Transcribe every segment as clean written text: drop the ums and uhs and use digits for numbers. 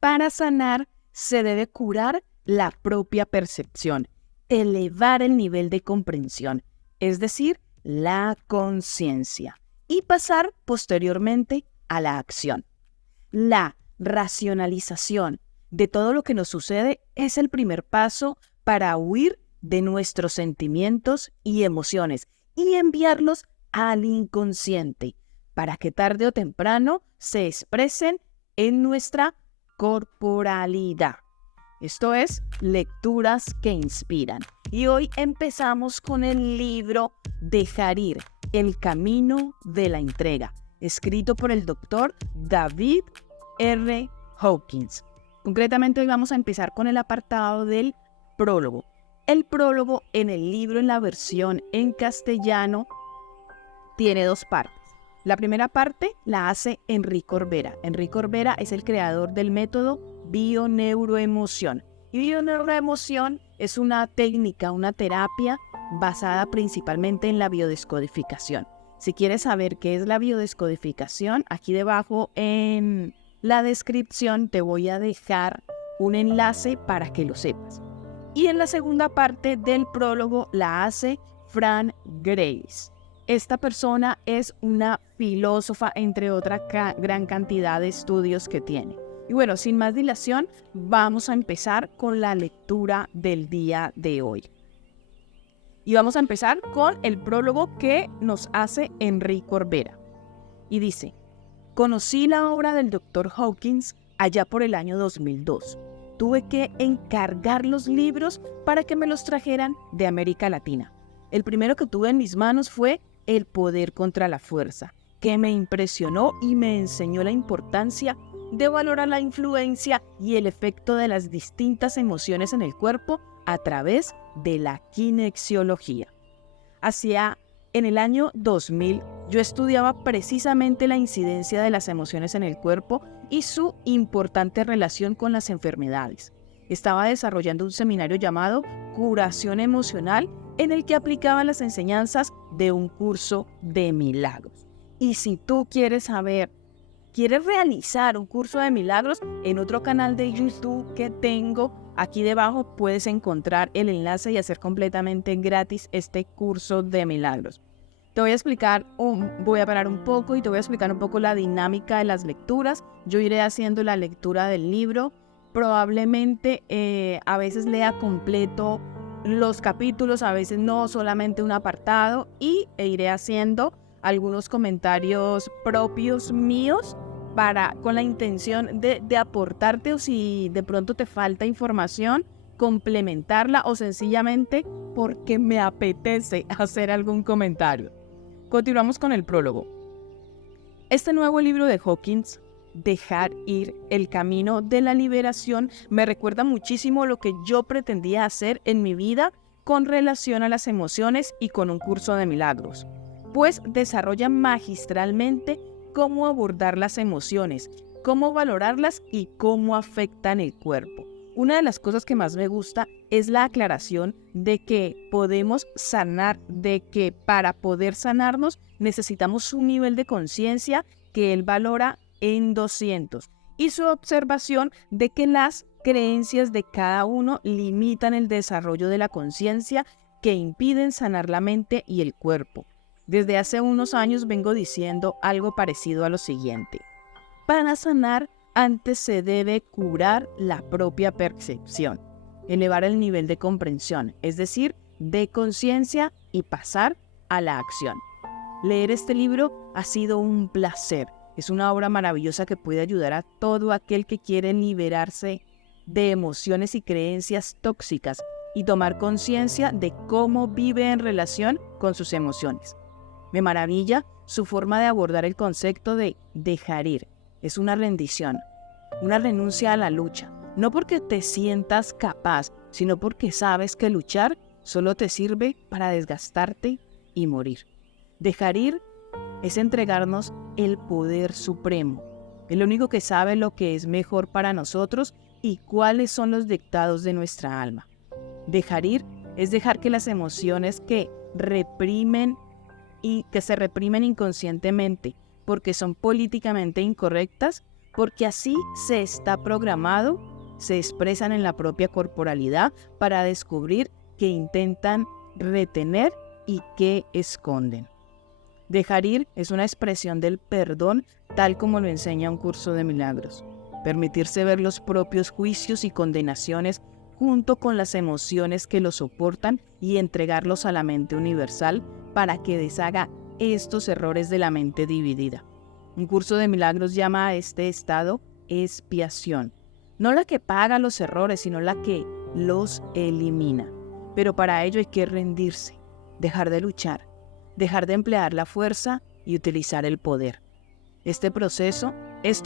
Para sanar, se debe curar la propia percepción, elevar el nivel de comprensión, es decir, la conciencia, y pasar posteriormente a la acción. La racionalización de todo lo que nos sucede es el primer paso para huir de nuestros sentimientos y emociones y enviarlos al inconsciente, para que tarde o temprano se expresen en nuestra corporalidad. Esto es Lecturas que Inspiran. Y hoy empezamos con el libro Dejar ir, el camino de la entrega, escrito por el doctor David R. Hawkins. Concretamente hoy vamos a empezar con el apartado del prólogo. El prólogo en el libro, en la versión en castellano, tiene dos partes. La primera parte la hace Enrique Corbera. Enrique Corbera es el creador del método Bioneuroemoción. Y bioneuroemoción es una técnica, una terapia basada principalmente en la biodescodificación. Si quieres saber qué es la biodescodificación, aquí debajo en la descripción te voy a dejar un enlace para que lo sepas. Y en la segunda parte del prólogo la hace Fran Grace. Esta persona es una filósofa, entre otra gran cantidad de estudios que tiene. Y bueno, sin más dilación, vamos a empezar con la lectura del día de hoy. Y vamos a empezar con el prólogo que nos hace Enrique Corbera. Y dice: conocí la obra del Dr. Hawkins allá por el año 2002. Tuve que encargar los libros para que me los trajeran de América Latina. El primero que tuve en mis manos fue El poder contra la fuerza, que me impresionó y me enseñó la importancia de valorar la influencia y el efecto de las distintas emociones en el cuerpo a través de la kinesiología. En el año 2000, yo estudiaba precisamente la incidencia de las emociones en el cuerpo y su importante relación con las enfermedades. Estaba desarrollando un seminario llamado Curación Emocional, en el que aplicaba las enseñanzas de un curso de milagros. Y si tú quieres realizar un curso de milagros, en otro canal de YouTube que tengo, aquí debajo puedes encontrar el enlace y hacer completamente gratis este curso de milagros. Te voy a parar un poco y te voy a explicar un poco la dinámica de las lecturas. Yo iré haciendo la lectura del libro. Probablemente a veces lea completo los capítulos, a veces no, solamente un apartado, e iré haciendo algunos comentarios propios míos con la intención de aportarte, o si de pronto te falta información, complementarla, o sencillamente porque me apetece hacer algún comentario. Continuamos con el prólogo. Este nuevo libro de Hawkins, Dejar ir, el camino de la liberación, me recuerda muchísimo lo que yo pretendía hacer en mi vida con relación a las emociones y con un curso de milagros, pues desarrolla magistralmente cómo abordar las emociones, cómo valorarlas y cómo afectan el cuerpo. Una de las cosas que más me gusta es la aclaración de que podemos sanar, de que para poder sanarnos necesitamos un nivel de conciencia que él valora en 200, y su observación de que las creencias de cada uno limitan el desarrollo de la conciencia, que impiden sanar la mente y el cuerpo. Desde hace unos años vengo diciendo algo parecido a lo siguiente: para sanar, antes se debe curar la propia percepción, elevar el nivel de comprensión, es decir, de conciencia, y pasar a la acción. Leer este libro ha sido un placer. Es una obra maravillosa que puede ayudar a todo aquel que quiere liberarse de emociones y creencias tóxicas y tomar conciencia de cómo vive en relación con sus emociones. Me maravilla su forma de abordar el concepto de dejar ir. Es una rendición, una renuncia a la lucha, no porque te sientas capaz, sino porque sabes que luchar solo te sirve para desgastarte y morir. Dejar ir es entregarnos el poder supremo, el único que sabe lo que es mejor para nosotros y cuáles son los dictados de nuestra alma. Dejar ir es dejar que las emociones que se reprimen inconscientemente porque son políticamente incorrectas, porque así se está programado, se expresan en la propia corporalidad para descubrir qué intentan retener y qué esconden. Dejar ir es una expresión del perdón tal como lo enseña un curso de milagros. Permitirse ver los propios juicios y condenaciones junto con las emociones que los soportan y entregarlos a la mente universal para que deshaga estos errores de la mente dividida. Un curso de milagros llama a este estado expiación. No la que paga los errores, sino la que los elimina. Pero para ello hay que rendirse, dejar de luchar, dejar de emplear la fuerza y utilizar el poder. Esto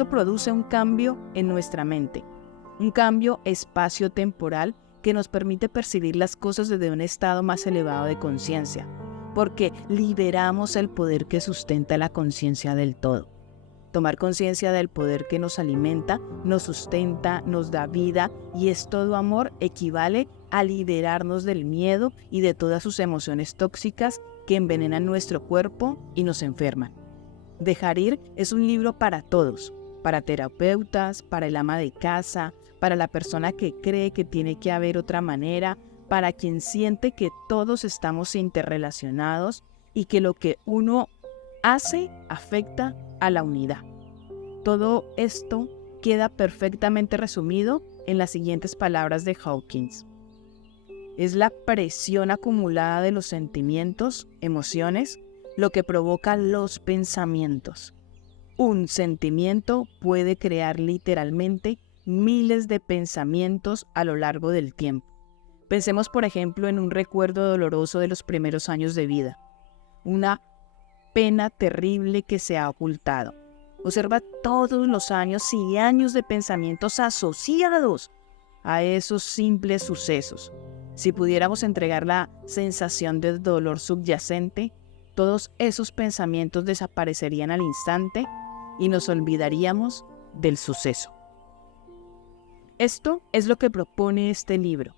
produce un cambio en nuestra mente, un cambio espacio-temporal que nos permite percibir las cosas desde un estado más elevado de conciencia, porque liberamos el poder que sustenta la conciencia del todo. Tomar conciencia del poder que nos alimenta, nos sustenta, nos da vida y es todo amor equivale a liberarnos del miedo y de todas sus emociones tóxicas que envenenan nuestro cuerpo y nos enferman. Dejar ir es un libro para todos, para terapeutas, para el ama de casa, para la persona que cree que tiene que haber otra manera, para quien siente que todos estamos interrelacionados y que lo que uno hace afecta a la unidad. Todo esto queda perfectamente resumido en las siguientes palabras de Hawkins. Es la presión acumulada de los sentimientos, emociones, lo que provoca los pensamientos. Un sentimiento puede crear literalmente miles de pensamientos a lo largo del tiempo. Pensemos, por ejemplo, en un recuerdo doloroso de los primeros años de vida, una pena terrible que se ha ocultado. Observa todos los años y años de pensamientos asociados a esos simples sucesos. Si pudiéramos entregar la sensación de dolor subyacente, todos esos pensamientos desaparecerían al instante y nos olvidaríamos del suceso. Esto es lo que propone este libro: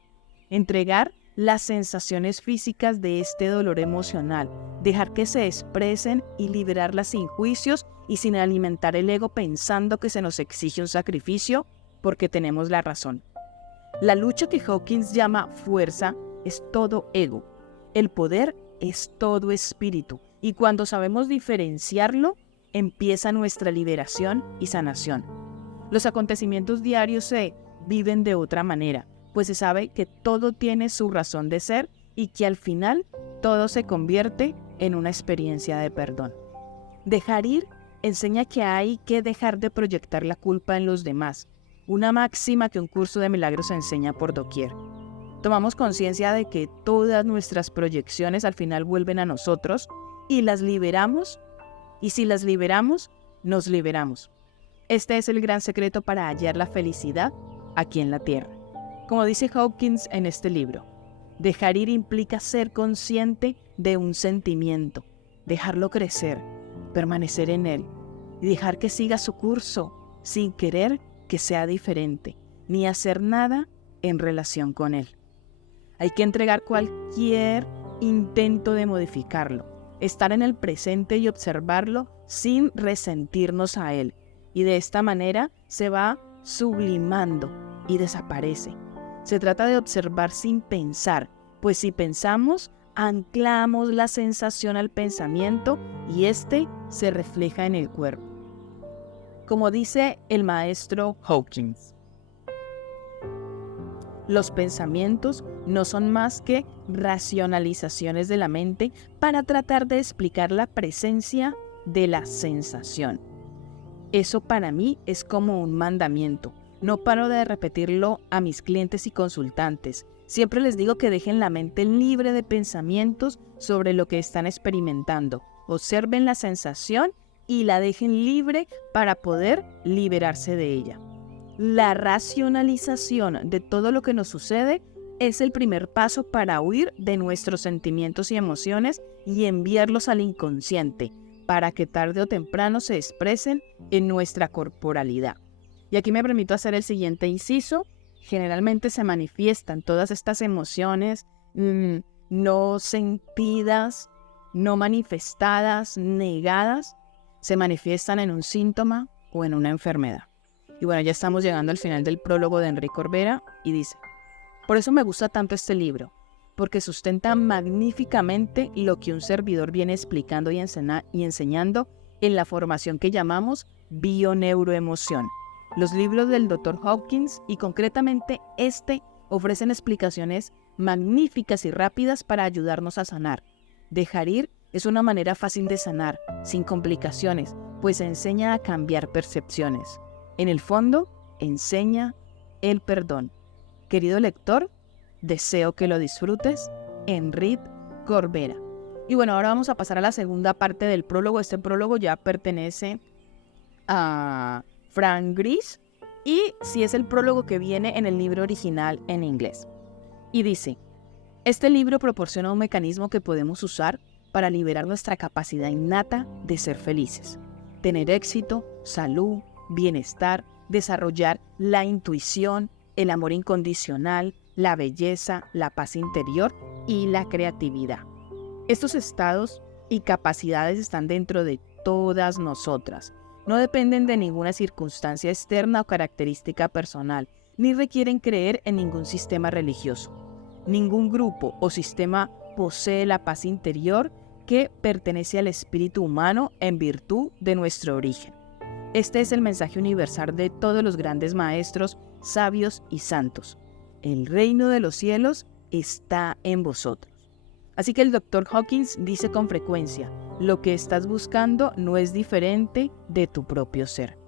entregar las sensaciones físicas de este dolor emocional, dejar que se expresen y liberarlas sin juicios y sin alimentar el ego pensando que se nos exige un sacrificio porque tenemos la razón. La lucha que Hawkins llama fuerza es todo ego. El poder es todo espíritu. Y cuando sabemos diferenciarlo, empieza nuestra liberación y sanación. Los acontecimientos diarios se viven de otra manera, pues se sabe que todo tiene su razón de ser y que al final todo se convierte en una experiencia de perdón. Dejar ir enseña que hay que dejar de proyectar la culpa en los demás, una máxima que un curso de milagros enseña por doquier. Tomamos conciencia de que todas nuestras proyecciones al final vuelven a nosotros y las liberamos, y si las liberamos, nos liberamos. Este es el gran secreto para hallar la felicidad aquí en la tierra. Como dice Hawkins en este libro, dejar ir implica ser consciente de un sentimiento, dejarlo crecer, permanecer en él y dejar que siga su curso sin querer que sea diferente, ni hacer nada en relación con él. Hay que entregar cualquier intento de modificarlo, estar en el presente y observarlo sin resentirnos a él. Y de esta manera se va sublimando y desaparece. Se trata de observar sin pensar, pues si pensamos, anclamos la sensación al pensamiento y éste se refleja en el cuerpo. Como dice el maestro Hawkins, los pensamientos no son más que racionalizaciones de la mente para tratar de explicar la presencia de la sensación. Eso para mí es como un mandamiento. No paro de repetirlo a mis clientes y consultantes. Siempre les digo que dejen la mente libre de pensamientos sobre lo que están experimentando. Observen la sensación y la dejen libre para poder liberarse de ella. La racionalización de todo lo que nos sucede es el primer paso para huir de nuestros sentimientos y emociones y enviarlos al inconsciente, para que tarde o temprano se expresen en nuestra corporalidad. Y aquí me permito hacer el siguiente inciso. Generalmente se manifiestan todas estas emociones no sentidas, no manifestadas, negadas, se manifiestan en un síntoma o en una enfermedad. Y bueno, ya estamos llegando al final del prólogo de Enrique Corbera y dice: por eso me gusta tanto este libro, porque sustenta magníficamente lo que un servidor viene explicando y enseñando en la formación que llamamos bioneuroemoción. Los libros del Dr. Hawkins y concretamente este ofrecen explicaciones magníficas y rápidas para ayudarnos a sanar. Dejar ir es una manera fácil de sanar, sin complicaciones, pues enseña a cambiar percepciones. En el fondo, enseña el perdón. Querido lector, deseo que lo disfrutes. Enrique Corbera. Y bueno, ahora vamos a pasar a la segunda parte del prólogo. Este prólogo ya pertenece a Frank Gris y sí es el prólogo que viene en el libro original en inglés. Y dice: este libro proporciona un mecanismo que podemos usar para liberar nuestra capacidad innata de ser felices, tener éxito, salud, bienestar, desarrollar la intuición, el amor incondicional, la belleza, la paz interior y la creatividad. Estos estados y capacidades están dentro de todas nosotras. No dependen de ninguna circunstancia externa o característica personal, ni requieren creer en ningún sistema religioso. Ningún grupo o sistema posee la paz interior que pertenece al espíritu humano en virtud de nuestro origen. Este es el mensaje universal de todos los grandes maestros, sabios y santos. El reino de los cielos está en vosotros. Así que el Dr. Hawkins dice con frecuencia: lo que estás buscando no es diferente de tu propio ser.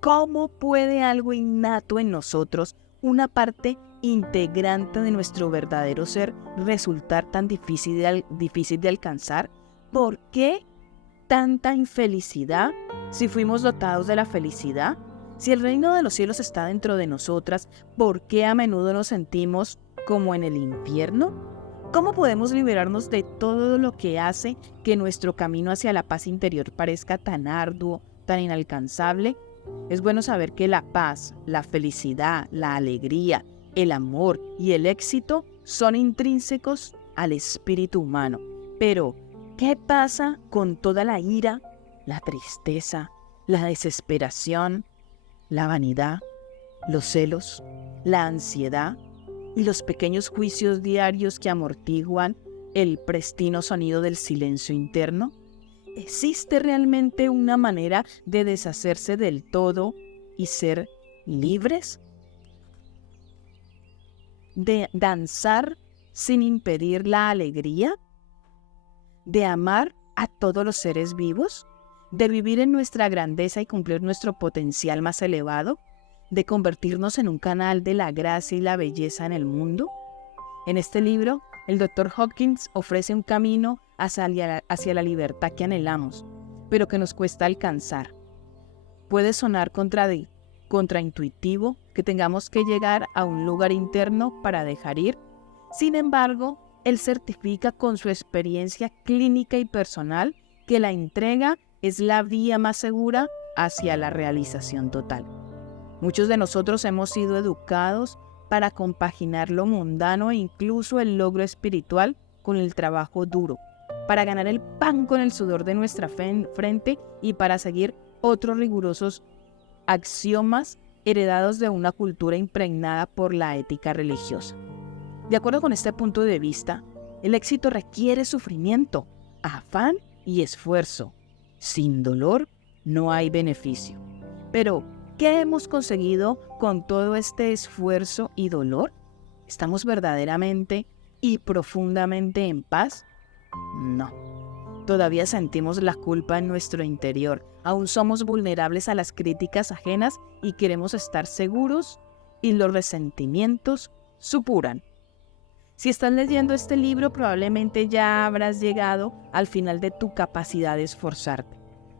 ¿Cómo puede algo innato en nosotros, una parte integrante de nuestro verdadero ser, resultar tan difícil de alcanzar? ¿Por qué tanta infelicidad si fuimos dotados de la felicidad? Si el reino de los cielos está dentro de nosotras, ¿por qué a menudo nos sentimos como en el infierno? ¿Cómo podemos liberarnos de todo lo que hace que nuestro camino hacia la paz interior parezca tan arduo, tan inalcanzable? Es bueno saber que la paz, la felicidad, la alegría, el amor y el éxito son intrínsecos al espíritu humano. Pero, ¿qué pasa con toda la ira, la tristeza, la desesperación, la vanidad, los celos, la ansiedad y los pequeños juicios diarios que amortiguan el pristino sonido del silencio interno? ¿Existe realmente una manera de deshacerse del todo y ser libres? ¿De danzar sin impedir la alegría? ¿De amar a todos los seres vivos? ¿De vivir en nuestra grandeza y cumplir nuestro potencial más elevado? ¿De convertirnos en un canal de la gracia y la belleza en el mundo? En este libro, el Dr. Hawkins ofrece un camino hacia la libertad que anhelamos, pero que nos cuesta alcanzar. Puede sonar contraintuitivo que tengamos que llegar a un lugar interno para dejar ir. Sin embargo, él certifica con su experiencia clínica y personal que la entrega es la vía más segura hacia la realización total. Muchos de nosotros hemos sido educados para compaginar lo mundano e incluso el logro espiritual con el trabajo duro, para ganar el pan con el sudor de nuestra frente y para seguir otros rigurosos axiomas heredados de una cultura impregnada por la ética religiosa. De acuerdo con este punto de vista, el éxito requiere sufrimiento, afán y esfuerzo. Sin dolor no hay beneficio. Pero, ¿qué hemos conseguido con todo este esfuerzo y dolor? ¿Estamos verdaderamente y profundamente en paz? No. Todavía sentimos la culpa en nuestro interior. Aún somos vulnerables a las críticas ajenas y queremos estar seguros y los resentimientos supuran. Si estás leyendo este libro, probablemente ya habrás llegado al final de tu capacidad de esforzarte.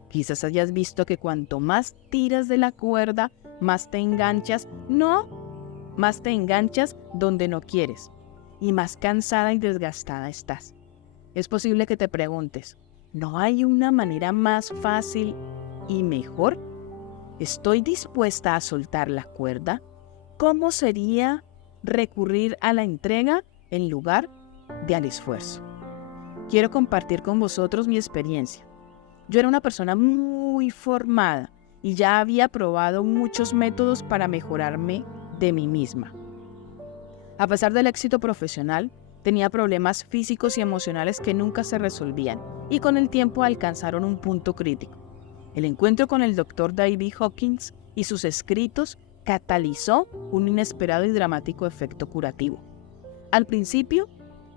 Quizás hayas visto que cuanto más tiras de la cuerda, más te enganchas donde no quieres y más cansada y desgastada estás. Es posible que te preguntes, ¿no hay una manera más fácil y mejor? ¿Estoy dispuesta a soltar la cuerda? ¿Cómo sería recurrir a la entrega en lugar de al esfuerzo? Quiero compartir con vosotros mi experiencia. Yo era una persona muy formada y ya había probado muchos métodos para mejorarme de mí misma. A pesar del éxito profesional, tenía problemas físicos y emocionales que nunca se resolvían y con el tiempo alcanzaron un punto crítico. El encuentro con el Dr. David Hawkins y sus escritos catalizó un inesperado y dramático efecto curativo. Al principio,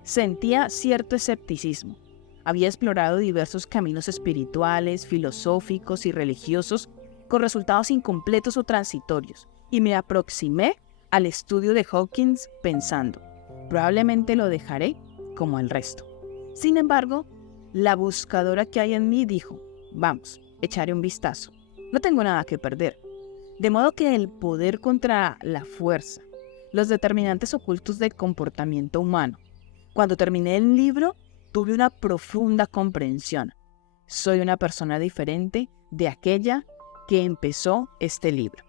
sentía cierto escepticismo. Había explorado diversos caminos espirituales, filosóficos y religiosos con resultados incompletos o transitorios, y me aproximé al estudio de Hawkins pensando, probablemente lo dejaré como el resto. Sin embargo, la buscadora que hay en mí dijo, vamos, echaré un vistazo. No tengo nada que perder. De modo que el poder contra la fuerza, los determinantes ocultos del comportamiento humano. Cuando terminé el libro, tuve una profunda comprensión. Soy una persona diferente de aquella que empezó este libro.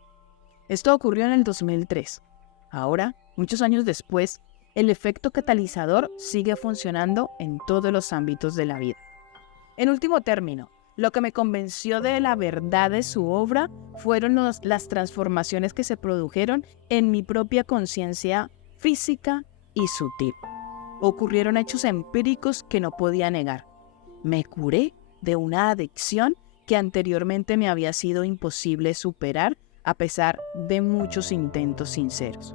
Esto ocurrió en el 2003. Ahora, muchos años después, el efecto catalizador sigue funcionando en todos los ámbitos de la vida. En último término, lo que me convenció de la verdad de su obra fueron las transformaciones que se produjeron en mi propia conciencia física y sutil. Ocurrieron hechos empíricos que no podía negar. Me curé de una adicción que anteriormente me había sido imposible superar a pesar de muchos intentos sinceros.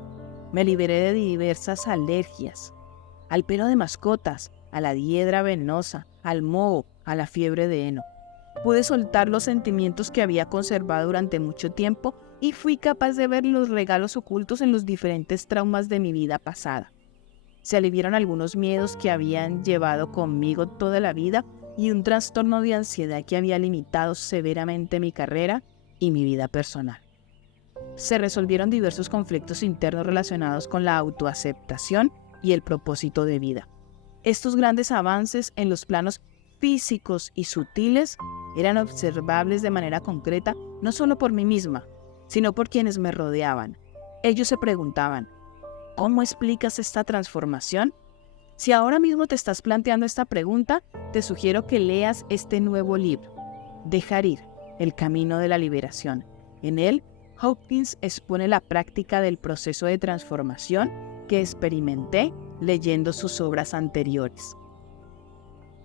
Me liberé de diversas alergias, al pelo de mascotas, a la hiedra venenosa, al moho, a la fiebre de heno. Pude soltar los sentimientos que había conservado durante mucho tiempo y fui capaz de ver los regalos ocultos en los diferentes traumas de mi vida pasada. Se aliviaron algunos miedos que habían llevado conmigo toda la vida y un trastorno de ansiedad que había limitado severamente mi carrera y mi vida personal. Se resolvieron diversos conflictos internos relacionados con la autoaceptación y el propósito de vida. Estos grandes avances en los planos físicos y sutiles eran observables de manera concreta no solo por mí misma, sino por quienes me rodeaban. Ellos se preguntaban, ¿cómo explicas esta transformación? Si ahora mismo te estás planteando esta pregunta, te sugiero que leas este nuevo libro, Dejar ir, el camino de la liberación. En él, Hawkins expone la práctica del proceso de transformación que experimenté leyendo sus obras anteriores.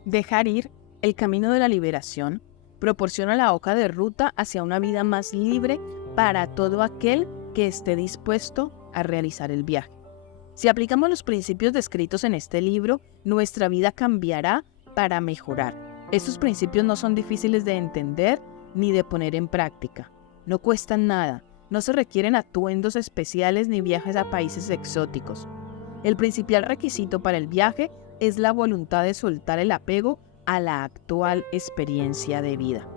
Dejar ir, el camino de la liberación, proporciona la hoja de ruta hacia una vida más libre para todo aquel que esté dispuesto a realizar el viaje. Si aplicamos los principios descritos en este libro, nuestra vida cambiará para mejorar. Estos principios no son difíciles de entender ni de poner en práctica. No cuestan nada, no se requieren atuendos especiales ni viajes a países exóticos. El principal requisito para el viaje es la voluntad de soltar el apego a la actual experiencia de vida.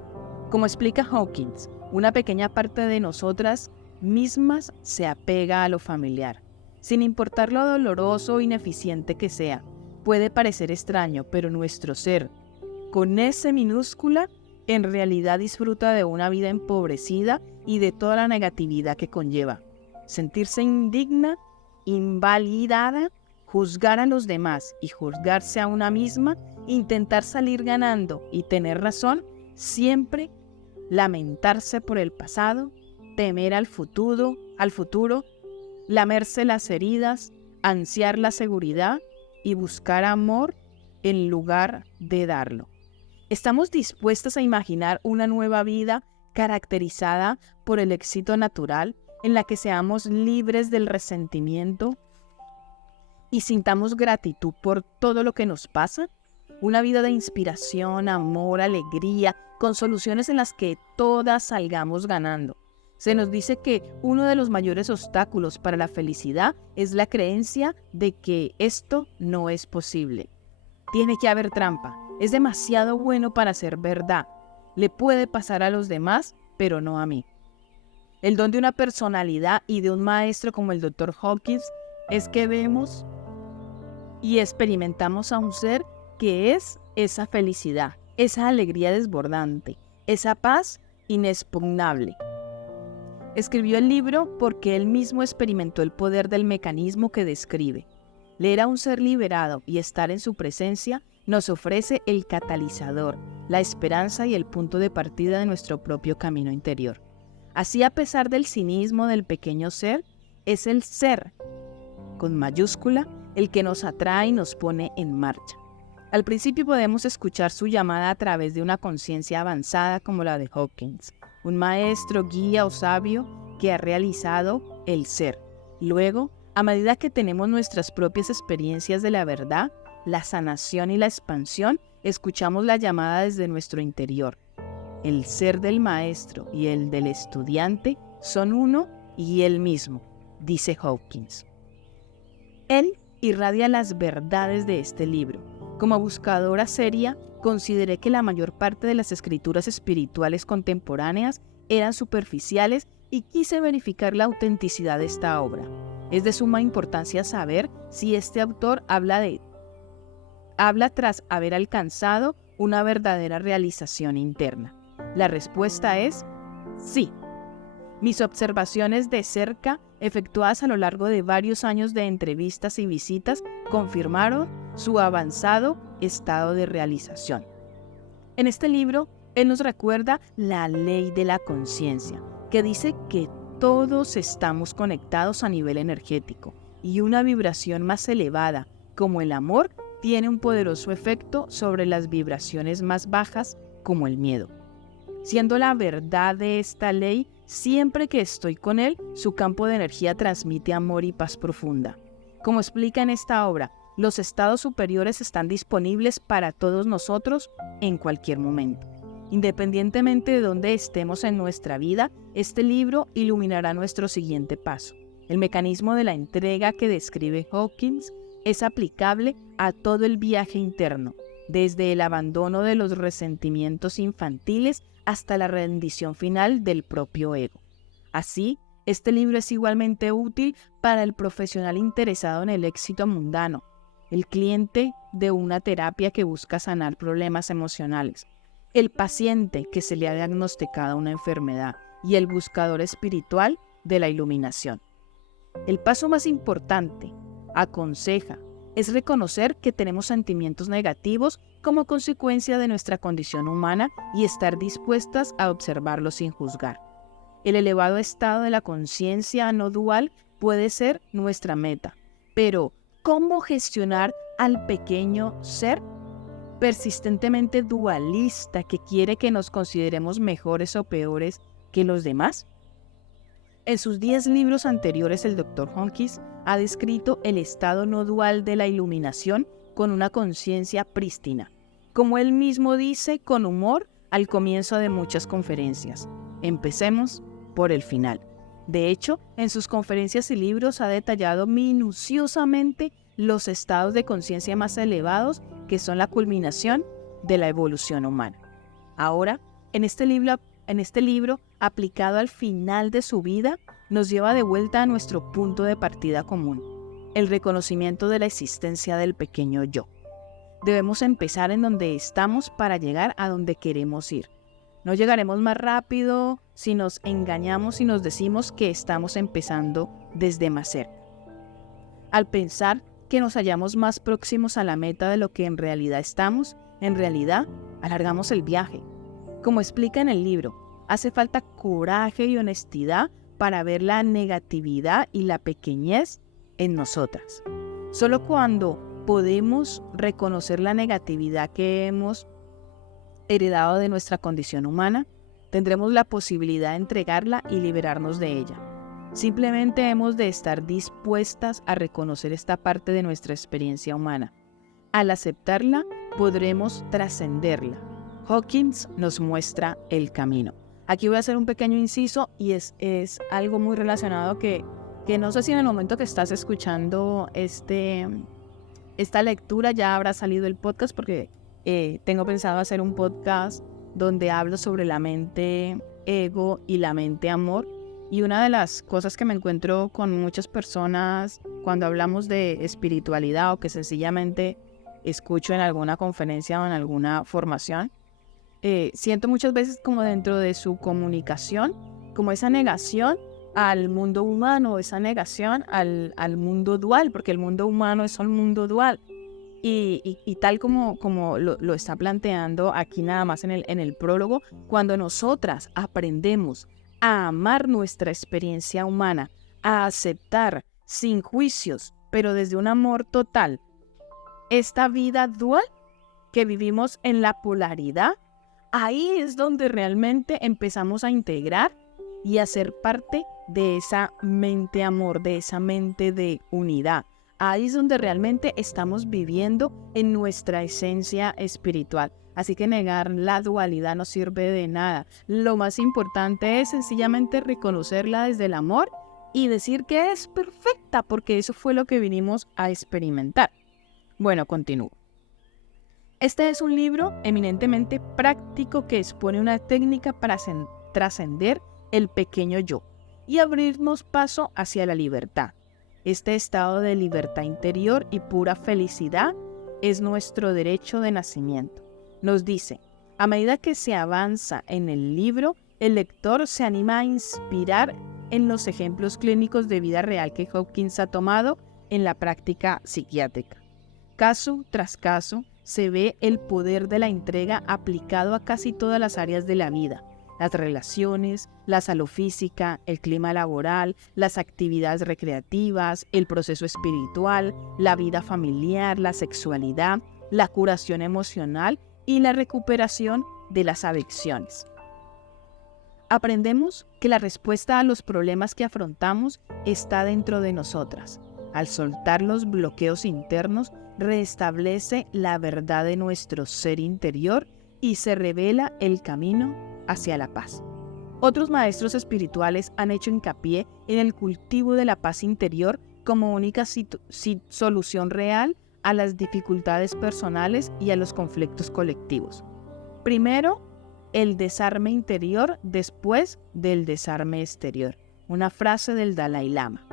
Como explica Hawkins, una pequeña parte de nosotras mismas se apega a lo familiar. Sin importar lo doloroso o ineficiente que sea, puede parecer extraño, pero nuestro ser, con S minúscula, en realidad disfruta de una vida empobrecida y de toda la negatividad que conlleva. Sentirse indigna, invalidada, juzgar a los demás y juzgarse a una misma, intentar salir ganando y tener razón, siempre lamentarse por el pasado, temer al futuro, lamerse las heridas, ansiar la seguridad y buscar amor en lugar de darlo. ¿Estamos dispuestas a imaginar una nueva vida caracterizada por el éxito natural, en la que seamos libres del resentimiento y sintamos gratitud por todo lo que nos pasa? Una vida de inspiración, amor, alegría, con soluciones en las que todas salgamos ganando. Se nos dice que uno de los mayores obstáculos para la felicidad es la creencia de que esto no es posible. Tiene que haber trampa. Es demasiado bueno para ser verdad. Le puede pasar a los demás, pero no a mí. El don de una personalidad y de un maestro como el Dr. Hawkins es que vemos y experimentamos a un ser que es esa felicidad, esa alegría desbordante, esa paz inexpugnable. Escribió el libro porque él mismo experimentó el poder del mecanismo que describe. Leer a un ser liberado y estar en su presencia nos ofrece el catalizador, la esperanza y el punto de partida de nuestro propio camino interior. Así, a pesar del cinismo del pequeño ser, es el ser, con mayúscula, el que nos atrae y nos pone en marcha. Al principio podemos escuchar su llamada a través de una conciencia avanzada como la de Hawkins, un maestro, guía o sabio que ha realizado el ser. Luego, a medida que tenemos nuestras propias experiencias de la verdad, la sanación y la expansión, escuchamos la llamada desde nuestro interior. El ser del maestro y el del estudiante son uno y el mismo, dice Hawkins. Él irradia las verdades de este libro. Como buscadora seria, consideré que la mayor parte de las escrituras espirituales contemporáneas eran superficiales y quise verificar la autenticidad de esta obra. Es de suma importancia saber si este autor habla tras haber alcanzado una verdadera realización interna. La respuesta es sí. Mis observaciones de cerca, efectuadas a lo largo de varios años de entrevistas y visitas, confirmaron su avanzado estado de realización. En este libro, él nos recuerda la ley de la conciencia, que dice que todos estamos conectados a nivel energético y una vibración más elevada, como el amor, tiene un poderoso efecto sobre las vibraciones más bajas, como el miedo. Siendo la verdad de esta ley, siempre que estoy con él, su campo de energía transmite amor y paz profunda. Como explica en esta obra, los estados superiores están disponibles para todos nosotros en cualquier momento. Independientemente de dónde estemos en nuestra vida, este libro iluminará nuestro siguiente paso. El mecanismo de la entrega que describe Hawkins es aplicable a todo el viaje interno, desde el abandono de los resentimientos infantiles hasta la rendición final del propio ego. Así, este libro es igualmente útil para el profesional interesado en el éxito mundano, el cliente de una terapia que busca sanar problemas emocionales, el paciente que se le ha diagnosticado una enfermedad y el buscador espiritual de la iluminación. El paso más importante, aconseja, es reconocer que tenemos sentimientos negativos como consecuencia de nuestra condición humana y estar dispuestas a observarlos sin juzgar. El elevado estado de la conciencia no dual puede ser nuestra meta, pero ¿cómo gestionar al pequeño ser persistentemente dualista que quiere que nos consideremos mejores o peores que los demás? En sus 10 libros anteriores, el Dr. Hawkins ha descrito el estado no dual de la iluminación con una conciencia prístina. Como él mismo dice con humor al comienzo de muchas conferencias, empecemos por el final. De hecho, en sus conferencias y libros ha detallado minuciosamente los estados de conciencia más elevados que son la culminación de la evolución humana. Ahora, en este libro, aplicado al final de su vida, nos lleva de vuelta a nuestro punto de partida común, el reconocimiento de la existencia del pequeño yo. Debemos empezar en donde estamos para llegar a donde queremos ir. No llegaremos más rápido si nos engañamos y nos decimos que estamos empezando desde más cerca. Al pensar que nos hallamos más próximos a la meta de lo que en realidad estamos, en realidad alargamos el viaje. Como explica en el libro, hace falta coraje y honestidad para ver la negatividad y la pequeñez en nosotras. Solo cuando podemos reconocer la negatividad que hemos heredado de nuestra condición humana, tendremos la posibilidad de entregarla y liberarnos de ella. Simplemente hemos de estar dispuestas a reconocer esta parte de nuestra experiencia humana. Al aceptarla, podremos trascenderla. Hawkins nos muestra el camino. Aquí voy a hacer un pequeño inciso y es algo muy relacionado que no sé si en el momento que estás escuchando esta lectura ya habrá salido el podcast, porque tengo pensado hacer un podcast donde hablo sobre la mente ego y la mente amor. Y una de las cosas que me encuentro con muchas personas cuando hablamos de espiritualidad o que sencillamente escucho en alguna conferencia o en alguna formación, siento muchas veces como dentro de su comunicación, como esa negación al mundo humano, esa negación al mundo dual, porque el mundo humano es un mundo dual. Y tal como lo está planteando aquí nada más en el prólogo, cuando nosotras aprendemos a amar nuestra experiencia humana, a aceptar sin juicios, pero desde un amor total, esta vida dual que vivimos en la polaridad, ahí es donde realmente empezamos a integrar y a ser parte de esa mente amor, de esa mente de unidad. Ahí es donde realmente estamos viviendo en nuestra esencia espiritual. Así que negar la dualidad no sirve de nada. Lo más importante es sencillamente reconocerla desde el amor y decir que es perfecta, porque eso fue lo que vinimos a experimentar. Bueno, continúo. Este es un libro eminentemente práctico que expone una técnica para trascender el pequeño yo y abrirnos paso hacia la libertad. Este estado de libertad interior y pura felicidad es nuestro derecho de nacimiento. Nos dice, a medida que se avanza en el libro, el lector se anima a inspirar en los ejemplos clínicos de vida real que Hopkins ha tomado en la práctica psiquiátrica. Caso tras caso, se ve el poder de la entrega aplicado a casi todas las áreas de la vida: las relaciones, la salud física, el clima laboral, las actividades recreativas, el proceso espiritual, la vida familiar, la sexualidad, la curación emocional y la recuperación de las adicciones. Aprendemos que la respuesta a los problemas que afrontamos está dentro de nosotras. Al soltar los bloqueos internos, restablece la verdad de nuestro ser interior y se revela el camino hacia la paz. Otros maestros espirituales han hecho hincapié en el cultivo de la paz interior como única solución real a las dificultades personales y a los conflictos colectivos. Primero, el desarme interior después del desarme exterior. Una frase del Dalai Lama.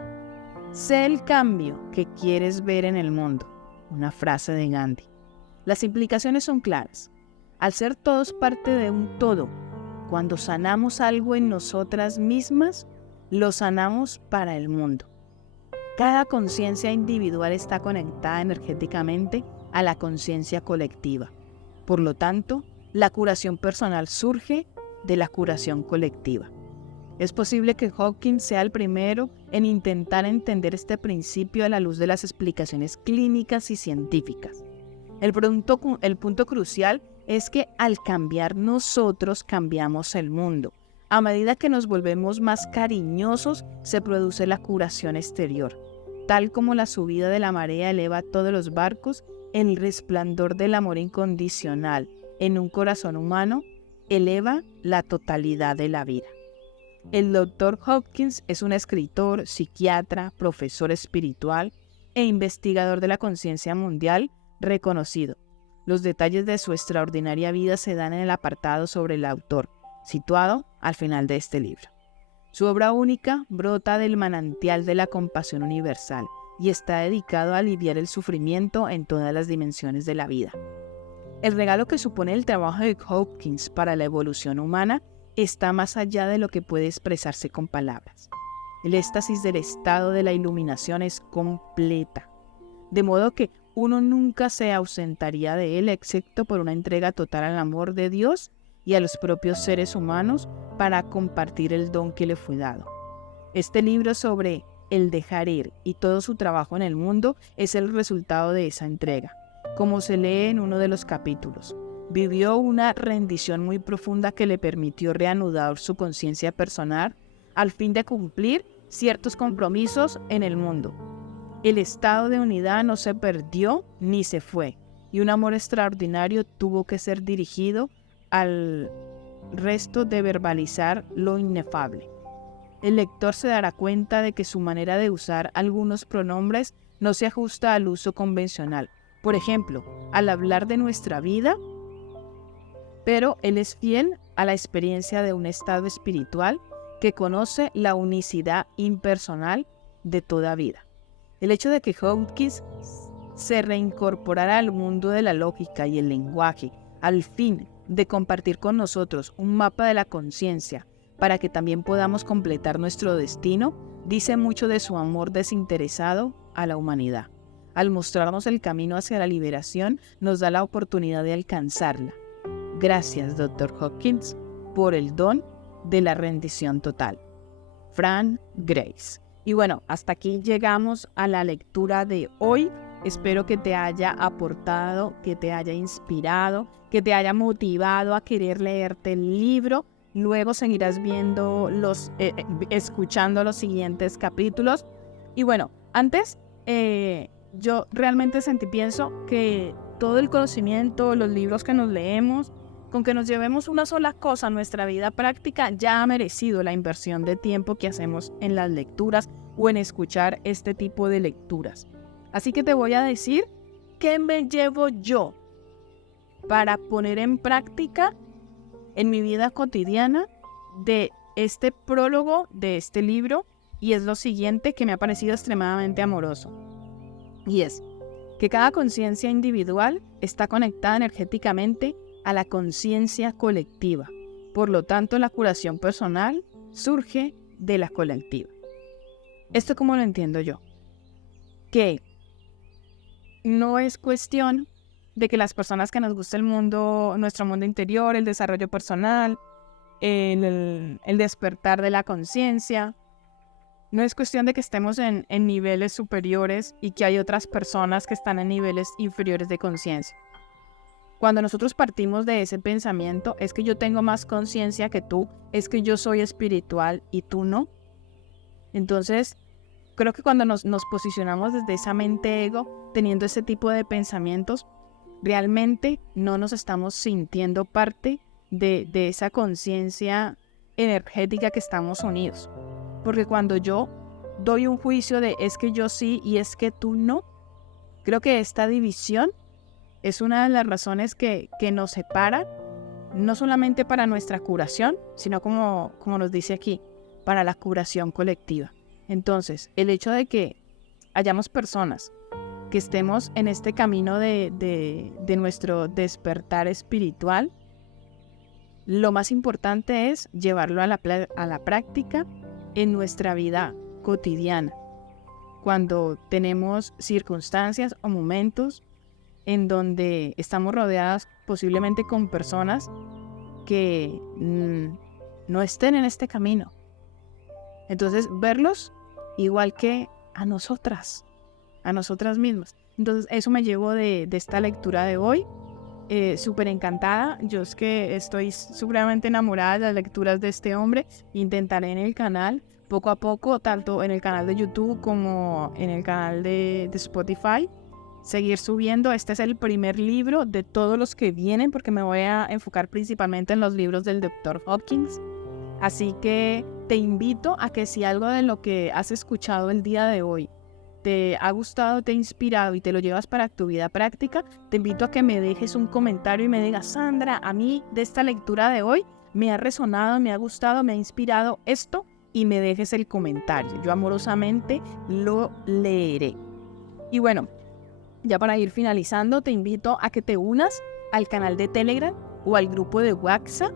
Sé el cambio que quieres ver en el mundo. Una frase de Gandhi. Las implicaciones son claras. Al ser todos parte de un todo, cuando sanamos algo en nosotras mismas, lo sanamos para el mundo. Cada conciencia individual está conectada energéticamente a la conciencia colectiva. Por lo tanto, la curación personal surge de la curación colectiva. Es posible que Hopkins sea el primero en intentar entender este principio a la luz de las explicaciones clínicas y científicas. El punto crucial es que al cambiar nosotros, cambiamos el mundo. A medida que nos volvemos más cariñosos, se produce la curación exterior. Tal como la subida de la marea eleva todos los barcos, el resplandor del amor incondicional en un corazón humano eleva la totalidad de la vida. El Dr. Hopkins es un escritor, psiquiatra, profesor espiritual e investigador de la conciencia mundial reconocido. Los detalles de su extraordinaria vida se dan en el apartado sobre el autor, situado al final de este libro. Su obra única brota del manantial de la compasión universal y está dedicado a aliviar el sufrimiento en todas las dimensiones de la vida. El regalo que supone el trabajo de Hopkins para la evolución humana está más allá de lo que puede expresarse con palabras. El éxtasis del estado de la iluminación es completa, de modo que uno nunca se ausentaría de él excepto por una entrega total al amor de Dios y a los propios seres humanos para compartir el don que le fue dado. Este libro sobre el dejar ir y todo su trabajo en el mundo es el resultado de esa entrega. Como se lee en uno de los capítulos, vivió una rendición muy profunda que le permitió reanudar su conciencia personal al fin de cumplir ciertos compromisos en el mundo. El estado de unidad no se perdió ni se fue, y un amor extraordinario tuvo que ser dirigido al resto de verbalizar lo inefable. El lector se dará cuenta de que su manera de usar algunos pronombres no se ajusta al uso convencional. Por ejemplo, al hablar de nuestra vida, pero él es fiel a la experiencia de un estado espiritual que conoce la unicidad impersonal de toda vida. El hecho de que Hopkins se reincorporara al mundo de la lógica y el lenguaje, al fin de compartir con nosotros un mapa de la conciencia para que también podamos completar nuestro destino, dice mucho de su amor desinteresado a la humanidad. Al mostrarnos el camino hacia la liberación, nos da la oportunidad de alcanzarla. Gracias, Dr. Hopkins, por el don de la rendición total. Fran Grace. Y bueno, hasta aquí llegamos a la lectura de hoy. Espero que te haya aportado, que te haya inspirado, que te haya motivado a querer leerte el libro. Luego seguirás viendo escuchando los siguientes capítulos. Y bueno, antes yo realmente pienso que todo el conocimiento, los libros que nos leemos, con que nos llevemos una sola cosa a nuestra vida práctica, ya ha merecido la inversión de tiempo que hacemos en las lecturas o en escuchar este tipo de lecturas. Así que te voy a decir qué me llevo yo para poner en práctica en mi vida cotidiana de este prólogo de este libro, y es lo siguiente que me ha parecido extremadamente amoroso. Y es que cada conciencia individual está conectada energéticamente a la conciencia colectiva. Por lo tanto, la curación personal surge de la colectiva. ¿Esto cómo lo entiendo yo? Que no es cuestión de que las personas que nos gusta el mundo, nuestro mundo interior, el desarrollo personal, el despertar de la conciencia, no es cuestión de que estemos en niveles superiores y que hay otras personas que están en niveles inferiores de conciencia. Cuando nosotros partimos de ese pensamiento, es que yo tengo más conciencia que tú, es que yo soy espiritual y tú no. Entonces, creo que cuando nos posicionamos desde esa mente ego, teniendo ese tipo de pensamientos, realmente no nos estamos sintiendo parte de esa conciencia energética que estamos unidos. Porque cuando yo doy un juicio de es que yo sí y es que tú no, creo que esta división es una de las razones que nos separa, no solamente para nuestra curación, sino como nos dice aquí, para la curación colectiva. Entonces, el hecho de que hayamos personas que estemos en este camino de nuestro despertar espiritual, lo más importante es llevarlo a la práctica en nuestra vida cotidiana. Cuando tenemos circunstancias o momentos en donde estamos rodeadas posiblemente con personas que no estén en este camino. Entonces, verlos igual que a nosotras mismas. Entonces, eso me llevo de esta lectura de hoy. Súper encantada. Yo es que estoy supremamente enamorada de las lecturas de este hombre. Intentaré en el canal, poco a poco, tanto en el canal de YouTube como en el canal de Spotify, seguir subiendo. Este es el primer libro de todos los que vienen, porque me voy a enfocar principalmente en los libros del Dr. Hopkins. Así que te invito a que si algo de lo que has escuchado el día de hoy te ha gustado, te ha inspirado y te lo llevas para tu vida práctica, te invito a que me dejes un comentario y me digas: Sandra, a mí de esta lectura de hoy me ha resonado, me ha gustado, me ha inspirado esto, y me dejes el comentario. Yo amorosamente lo leeré. Y bueno, ya para ir finalizando, te invito a que te unas al canal de Telegram o al grupo de WhatsApp,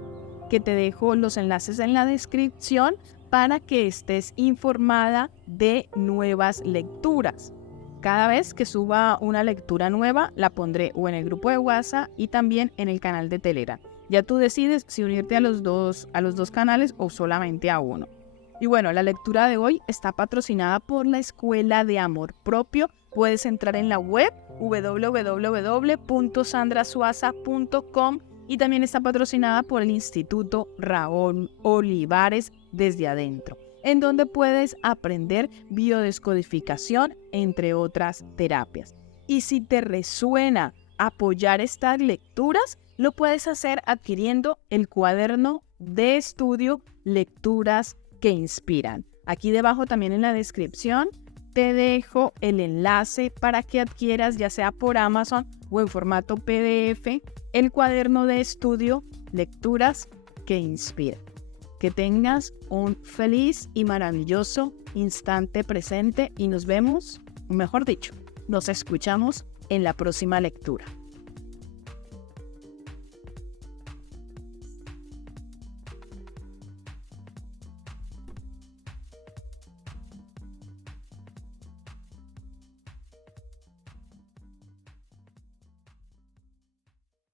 que te dejo los enlaces en la descripción para que estés informada de nuevas lecturas. Cada vez que suba una lectura nueva, la pondré o en el grupo de WhatsApp y también en el canal de Telegram. Ya tú decides si unirte a los dos canales o solamente a uno. Y bueno, la lectura de hoy está patrocinada por la Escuela de Amor Propio. Puedes entrar en la web www.sandrasuaza.com y también está patrocinada por el Instituto Raúl Olivares Desde Adentro, en donde puedes aprender biodescodificación, entre otras terapias. Y si te resuena apoyar estas lecturas, lo puedes hacer adquiriendo el cuaderno de estudio Lecturas que Inspiran. Aquí debajo también en la descripción te dejo el enlace para que adquieras, ya sea por Amazon o en formato PDF, el cuaderno de estudio Lecturas que Inspiran. Que tengas un feliz y maravilloso instante presente y nos vemos, mejor dicho, nos escuchamos en la próxima lectura.